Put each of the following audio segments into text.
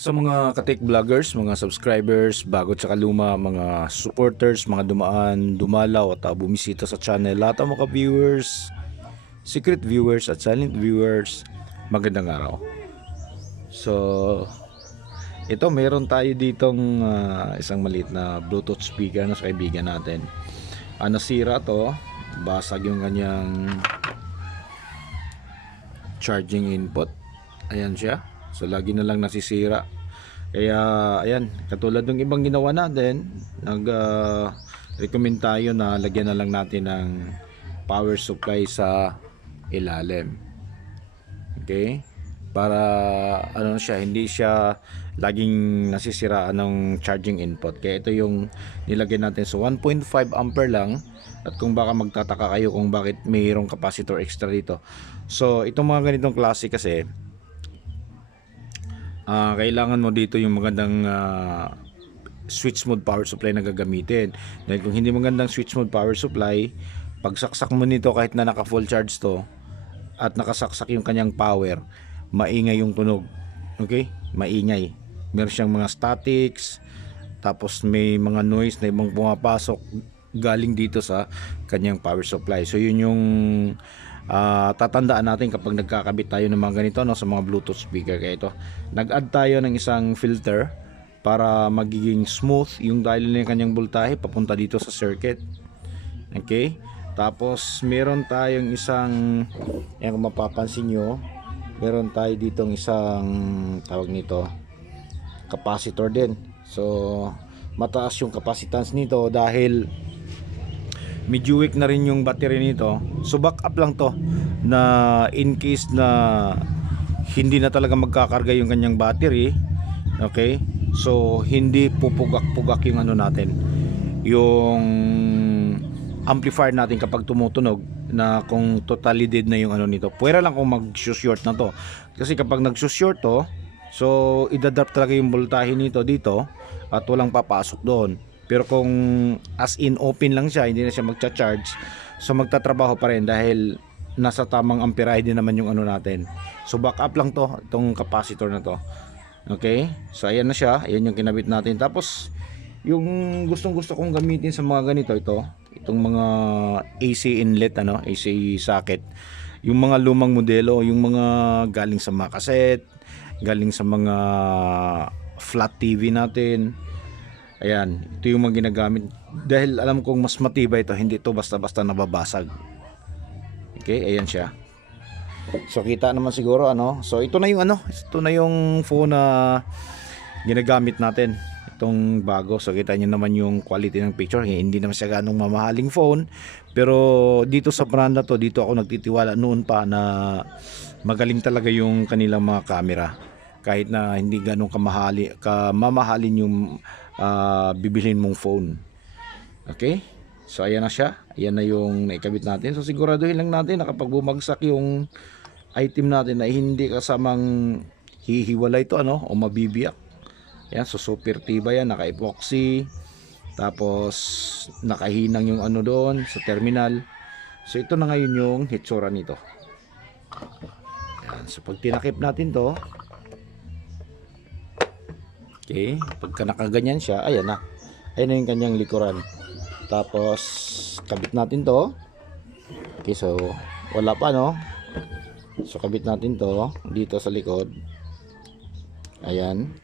Sa mga ka-tech vloggers, mga subscribers, bago tsaka luma, mga supporters, mga dumaan, dumalaw at bumisita sa channel, lahat ng mga viewers, secret viewers at silent viewers, magandang araw. So, ito meron tayo ditong isang maliit na Bluetooth speaker na sa kaibigan natin. Nasira to, basag yung kanyang charging input. Ayan siya. So lagi na lang nasisira. Kaya ayan, katulad ng ibang ginawa natin, recommend tayo na lagyan na lang natin ng power supply sa ilalim. Okay? Para ano siya, hindi siya laging nasisiraan ng charging input. Kaya ito yung nilagyan natin. So 1.5 ampere lang. At kung baka magtataka kayo kung bakit mayroong capacitor extra dito. So itong mga ganitong klase kasi kailangan mo dito yung magandang switch mode power supply na gagamitin. Dahil kung hindi magandang switch mode power supply, pagsaksak mo nito kahit na naka full charge to at nakasaksak yung kanyang power, maingay yung tunog. Okay? Maingay. Meron siyang mga statics, tapos may mga noise na ibang pumapasok galing dito sa kanyang power supply. So yun yung tatandaan natin kapag nagkakabit tayo ng mga ganito, no, sa mga Bluetooth speaker. Kaya ito, nag-add tayo ng isang filter para magiging smooth yung dial ng kanyang voltahe papunta dito sa circuit. Okay? Tapos meron tayong isang, yan kung mapapansin nyo, meron tayo ditong isang tawag nito capacitor din. So mataas yung capacitance nito dahil medyo weak na rin yung battery nito. So back up lang to na in case na hindi na talaga magkakarga yung kanyang battery. Okay? So hindi pupugak-pugak yung ano natin, yung amplifier natin kapag tumutunog, na kung totally dead na yung ano nito. Pwera lang kung mag-short na to. Kasi kapag nag-short to, so idadrop talaga yung voltahe nito dito at walang papasok doon. Pero kung as in open lang siya, hindi na siya magcha-charge, so magtatrabaho pa rin dahil nasa tamang amperahe din naman yung ano natin. So back up lang to, itong capacitor na to. Okay? So ayan na siya, ayan yung kinabit natin. Tapos yung gustong gusto kong gamitin sa mga ganito, itong mga AC inlet, AC socket, yung mga lumang modelo, yung mga galing sa mga cassette, galing sa mga flat TV natin. Ayan, ito yung mga ginagamit dahil alam kong mas matibay ito, hindi ito basta-basta nababasag. Okay, ayan siya. So kita naman siguro So ito na yung phone na ginagamit natin, itong bago. So kita niyo naman yung quality ng picture. Hindi naman siya ganong mamahaling phone, pero dito sa brand na to, dito ako nagtitiwala noon pa na magaling talaga yung kanilang mga camera. Kahit na hindi ganong mamahalin yung bibilhin mong phone. Okay? So ayan na siya. Ayan na yung naikabit natin. So siguraduhin lang natin na kapag bumagsak yung item natin na hindi kasamang hihiwalay ito o mabibiyak. Ayan, so super tibay yan, naka-epoxy. Tapos nakahinang yung doon sa terminal. So ito na ngayon yung hitsura nito. Ayan, so pag tinakip natin to, okay, pagka nakaganyan siya, ayan na yung kanyang likuran. Tapos kabit natin to. Okay, so wala pa so kabit natin to dito sa likod. Ayan,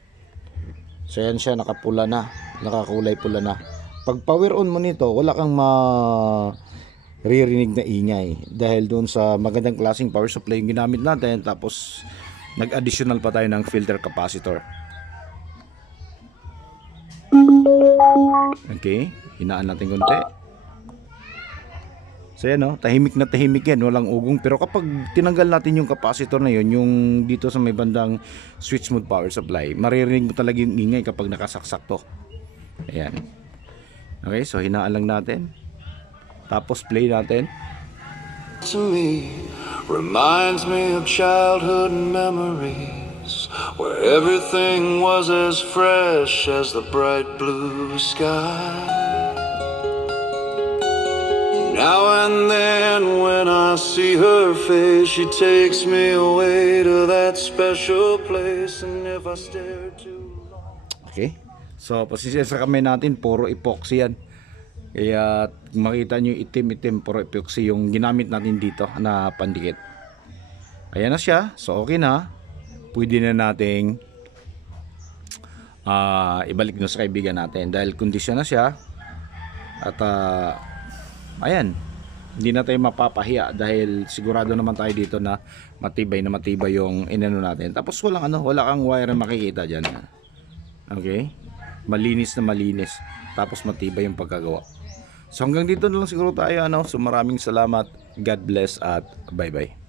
so ayan siya, nakapula na, nakakulay pula na. Pag power on mo nito, wala kang maririnig na ingay dahil doon sa magandang klaseng power supply yung ginamit natin. Tapos nag-additional pa tayo ng filter capacitor. Okay, hinaan natin konti. So yan tahimik na tahimik yan, walang ugong. Pero kapag tinanggal natin yung capacitor na yun, yung dito sa may bandang switch mode power supply, maririnig mo talaga yung ingay kapag nakasaksak to. Ayan. Okay, so hinaan lang natin. Tapos play natin. To me, reminds me of childhood memories where everything was as fresh as the bright blue sky. Now and then when I see her face, she takes me away to that special place. And if I stare too long. Okay? So, pasisya sa kamay natin, puro epoxy yan. Kaya makita nyo itim-itim, puro epoxy yung ginamit natin dito na pandikit. Ayan na siya. So, okay na. Pwede na nating ibalik na sa kaibigan natin. Dahil kondisyon na siya. At ayan. Hindi na tayo mapapahiya dahil sigurado naman tayo dito na matibay yung inano natin. Tapos wala kang wire na makikita dyan. Okay? Malinis na malinis. Tapos matibay yung pagkagawa. So hanggang dito na lang siguro tayo. So maraming salamat. God bless at bye bye.